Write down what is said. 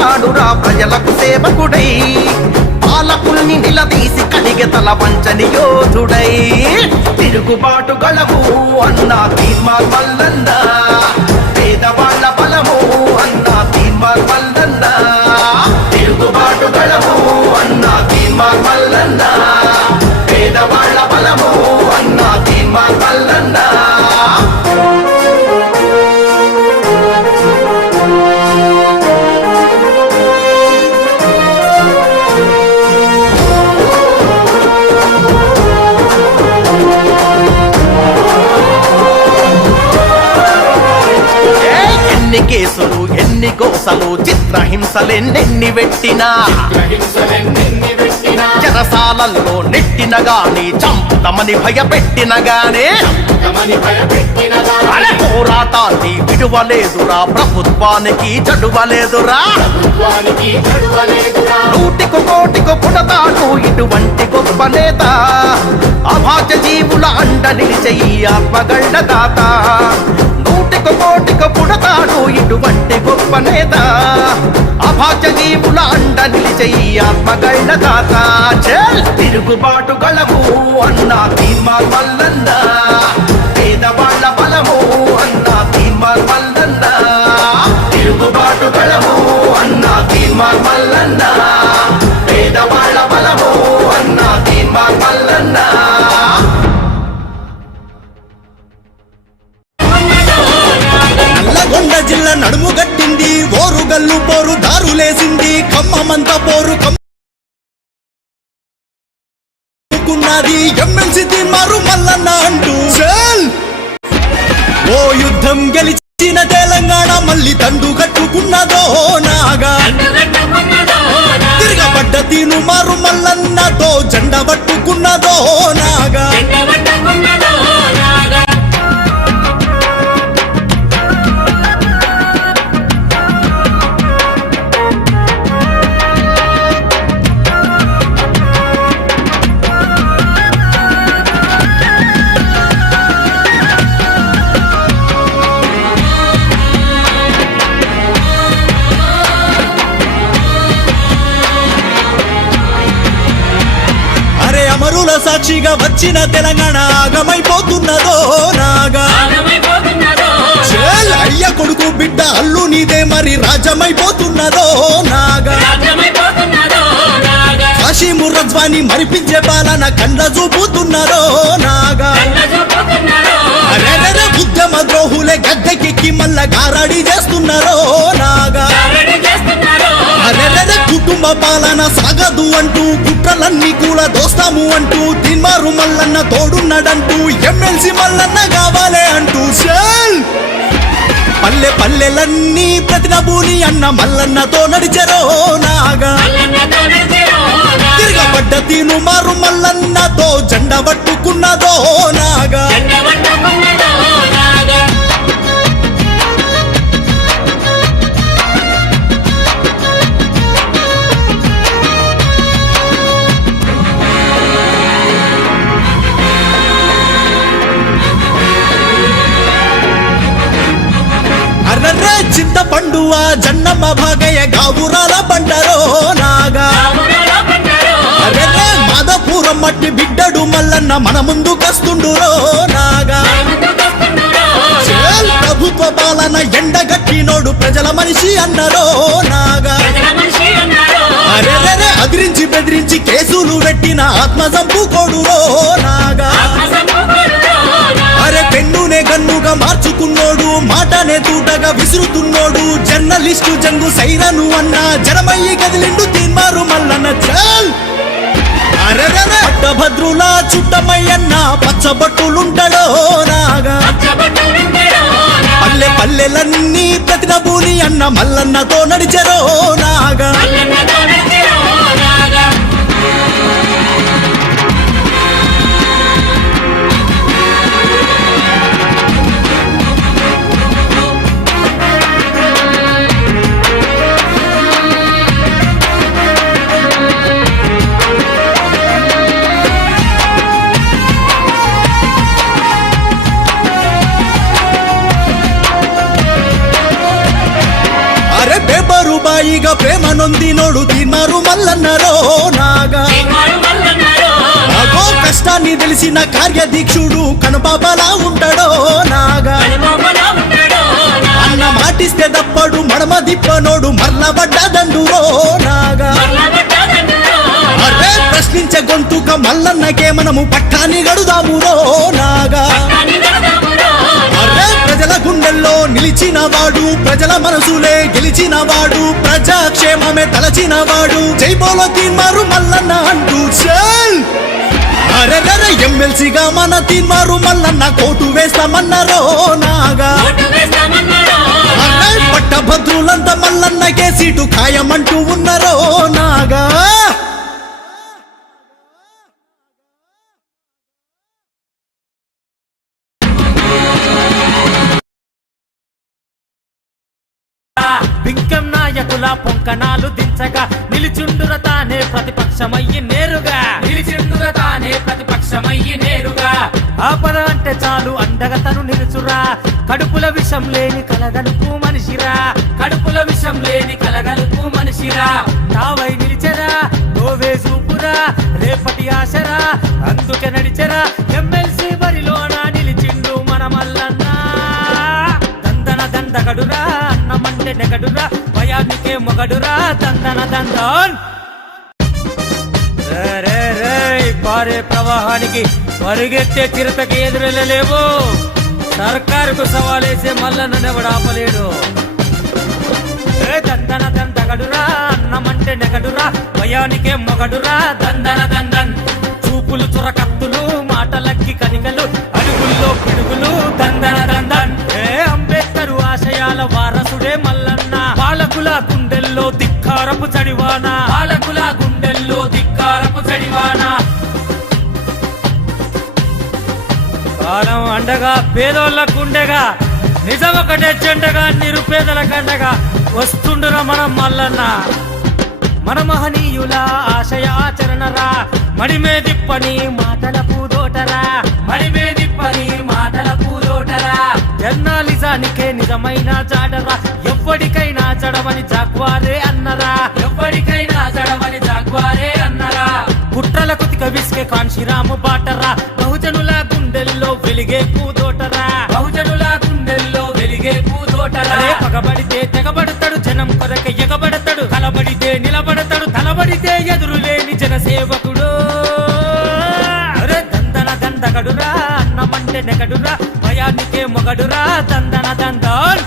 ఉంటాడురా ప్రజలకు సేవకుడై, పాలకుల్ని నిలదీసి కలిగె తల వంచని యోధుడై. తిరుగుబాటు గళము అన్న తీన్మార్ మల్లన్న, పేదవాళ్ళ బలము అన్న తీన్మార్ మల్లన్న. తిరుగుబాటు గళము అన్న తీన్మార్ మల్లన్న, పేదవాళ్ళ బలము అన్న తీన్మార్ మల్లన్న. ఎన్ని కేసులు ఎన్ని కోసలు చిత్రహింసలెన్నెన్ని పెట్టినా, చెరసాలల్లో నెట్టిన గాని చంపుతమని భయపెట్టిన గానే పోరాటాన్ని విడువలేదురా, ప్రభుత్వానికి చడువలేదురా. నూటికి కోటికి పుడతాడు ఇటువంటి గొప్ప నేత, అభాగ్య జీవుల అండ నిలిచే ఈ ఆత్మగళ్ళ దాత. నూటికి కోటికి పుడతాడు ఇటువంటి గొప్ప నేత, అభాగ్య జీవుల అండ నిలిచే ఈ ఆత్మగళ్ళ దాత. తిరుగుబాటు గళము అన్న తీన్మార్ మల్లన్న, పేదవాళ్ళ బలము అన్న తీన్మార్ మల్లన్న. తిరుగుబాటు గళము అన్న తీన్మార్ మల్లన్న, పేదవాళ్ళ బలము అన్న తీన్మార్ మల్లన్న. నల్లగొండ జిల్లా నడుము గట్టింది, ఓరుగల్లు పోరు దారులేసింది, ఖమ్మంతా పోరు కమ్ముకున్నది, ఎమ్మెల్సీ తీన్మారు మల్లన్న అంటూ. ఓ యుద్ధం గెలిచిన తెలంగాణ మళ్ళీ తండు కట్టుకున్నదో నాగా, తిరగబడ్డ తీన్మారు మల్లన్నతో జెండ పట్టుకున్నదో నాగా. అమరుల సాక్షిగా వచ్చిన తెలంగాణ ఆగమైపోతున్నదో నాగా. అయ్య కొడుకు బిడ్డ అల్లు నీదే మరి రాజమైపోతున్నదో నాగా. కాశీము రజ్వాని మరిపించే పాలన కండ్ల చూపుతున్నదో నాగా. అరెరె ఉద్యమ ద్రోహులే గద్దెకెక్కి మల్ల గారడి చేస్తున్నారో నాగా. అరెరె కుటుంబ పాలన సాగదు అంటూ కుట్రలన్నీ కూడా దోస్తాము అంటూ తీన్మారు మల్లన్న తోడున్నాడంటూ ఎమ్మెల్సీ మల్లన్న కావాలే అంటూ. పల్లె పల్లెలన్నీ ప్రతినబూని అన్న మల్లన్నతో నడిచెరో నాగా. తిరగబడ్డ తీన్మారు మల్లన్నతో జెండ పట్టుకున్నదో నాగా. అర్రర్రే చింతపండువ జన్నమ్మ భాగయ్య గావురాల పంటరో నాగా. అర్రర్రే మాధవపురం మట్టి బిడ్డడు మల్లన్న మన ముందు కస్తుండురో నాగా. ప్రభుత్వ పాలన ఎండగట్టినోడు ప్రజల మనిషి అన్నరో నాగా. అరెరెరే అదిరించి బెదిరించి కేసులు పెట్టిన ఆత్మ చంపుకోడురో నాగా. అరే పెన్నునే గన్నుగా మార్చుకున్నోడు, మాటనే తూటగా విసురుతున్నోడు, జర్నలిస్టు జంగు సైరను అన్న జనమయ్యి కదిలిండు తీన్మారు మల్లన్న. అరెరెరే పట్టభద్రుల చుట్టమయ్యన్న పచ్చబట్టులుంటాడో నాగా. పల్లె పల్లెలన్నీ ప్రతినబూని అన్న మల్లన్నతో నడిచెరో నాగా. భారీగా ప్రేమ నొందినోడు తీన్మారు మల్లన్నరో నాగా అగో కష్టాన్ని తెలిసిన కార్యదీక్షుడు కనుపాపలా ఉంటాడో నాగా అన్న మాటిస్తే దప్పడు మడమ దిప్పనోడు మర్లబడ్డ దండురో నాగా అరే ప్రశ్నించే గొంతుక మల్లన్నకే మనము పట్టాన్ని గడుదామురో నాగా అరే ప్రజల గుండెల్లో నిలిచిన వాడు ప్రజల మనసులే గెలిచిన వాడు ప్రజాక్షేమమే తలచిన వాడు జై బోలో తీన్మారు మల్లన్న అంటూ చల్ అరెరె ఎమ్మెల్సీగా మన తీన్మారు మల్లన్న కోటు వేస్తామన్నారో నాగా అరే పట్టభద్రులంతా మల్లన్నకే సీటు ఖాయమంటూ ఉన్నారో నాగా బింకం నాయకుల పొంకనాలు దించగా నిలిచుండుర తానే ప్రతిపక్షమయ్యి నేరుగా ఆపద అంటే చాలు అండగా తను నిలుచురా కడుపుల విషం లేని కలగలుపు మనిషిరా తావై నిలిచెరా నోవే చూపురా రేపటి ఆశరా అందుకే నడిచెరా ఎమ్మెల్సీ బరిలోన నిలిచిండు మన మల్లన్న దందగడురా అన్నమంటే నెగడురా భయానికే మొగడురా దందన్ పారే ప్రవాహానికి పరిగెత్తే చిరతకి ఎదురెళ్ళలేవు సర్కారుకు సవాలేసే మల్లన్నెవడాపలేడు దందగడురా అన్నమంటే నెగడురా భయానికే మొగడురా దందన్ చూపులు చురకత్తులు మాటలకి కనికలు అడుగుల్లో పిడుగులు దందన్ అంబేద్కరు ఆశయాల వారసుడే మల్లన్న పాలకుల గుండెల్లో ధిక్కారపు చడివానా కాలం అండగా పేదోళ్ళకుండగా నిజమొకటే చెండగా నిరుపేదల కండగా వస్తుండుర మనం మల్లన్న మన మహనీయుల ఆశయ ఆచరణరా మడిమే దిప్పని మాటల పూదోటరా జర్నలిజానికే నిజమైన జాడరా ఎవ్వడికైనా చడవని జాగ్వారే అన్నరా కుట్రలకు తిక విసికే కాన్షిరాము బాటరా బహుజనుల గుండెల్లో వెలిగే పూదోటరా పగబడితే తెగబడతాడు జనం కొరక ఎగబడతాడు కలబడితే నిలబడతాడు తలబడితే ఎదురులేని జనసేవకుడు దందగడురా అన్నమంటే నెగడురా భయానికే మొగడురా దందన్